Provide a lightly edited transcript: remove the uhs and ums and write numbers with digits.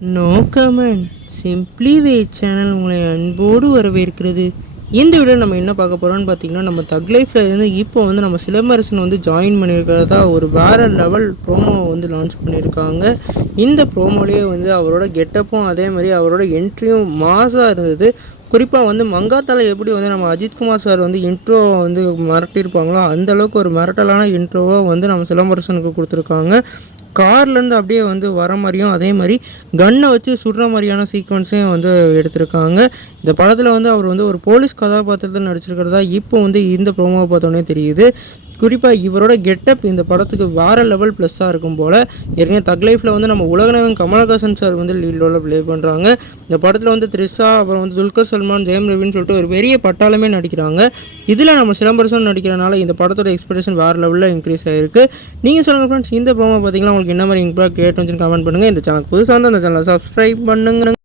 No comment simply வே channel உங்களை அன்போடு வரவேற்கிறது. இந்த வீடியோ நம்ம என்ன பார்க்க போகிறோம்னு பார்த்தீங்கன்னா, நம்ம தக் லைஃப்ல இருந்து இப்போ வந்து நம்ம சிலம்பரசன் வந்து ஜாயின் பண்ணியிருக்கிறதா ஒரு வேறு லெவல் ப்ரோமோ வந்து லான்ச் பண்ணியிருக்காங்க. இந்த ப்ரோமோலேயே வந்து அவரோட கெட்டப்பும் அதே மாதிரி அவரோட என்ட்ரியும் மாஸாக இருந்தது. குறிப்பாக வந்து மங்காத்தால எப்படி வந்து நம்ம அஜித்குமார் சார் வந்து இன்ட்ரோ வந்து மிரட்டியிருப்பாங்களோ அந்தளவுக்கு ஒரு மிரட்டலான இன்ட்ரோவை வந்து நம்ம சிலம்பரசனுக்கு கொடுத்துருக்காங்க. கார்லேருந்து அப்படியே வந்து வர மாதிரியும் அதே மாதிரி கன்னை வச்சு சுடுற மாதிரியான சீக்வன்ஸையும் வந்து எடுத்திருக்காங்க. இந்த படத்தில் வந்து அவர் வந்து ஒரு போலீஸ் கதாபாத்திரத்தில் நடிச்சிருக்கிறதா இப்போ வந்து இந்த ப்ரோமோவை பார்த்தோன்னே தெரியுது. குறிப்பாக இவரோட கெட்டப் இந்த படத்துக்கு வேறு லெவல் ப்ளஸ்ஸாக இருக்கும் போல். ஏற்கனவே தக் லைஃப்பில் வந்து நம்ம உலகநாயகன் கமலஹாசன் சார் வந்து லீட் ரோலில் ப்ளே பண்ணுறாங்க. இந்த படத்தில் வந்து த்ரிஷா, அப்புறம் வந்து துல்கர் சல்மான், ஜெயம் ரவின்னு சொல்லிட்டு ஒரு பெரிய பட்டாளமே நடிக்கிறாங்க. இதில் நம்ம சிலம்பரசன் நடிக்கிறனால இந்த படத்தோட எக்ஸ்பெக்டேஷன் வேறு லெவலில் இன்க்ரீஸ் ஆகிருக்கு. நீங்கள் சொல்லுங்கள் ஃப்ரெண்ட்ஸ், இந்த ப்ரோமோ பார்த்தீங்கன்னா உங்களுக்கு என்ன மாதிரி இம்பாக்ட் கிரியேட் வந்து கமெண்ட் பண்ணுங்கள். இந்த சேனல் புதுசாக இருந்தால் அந்த சேனலை சப்ஸ்கிரைப் பண்ணுங்க.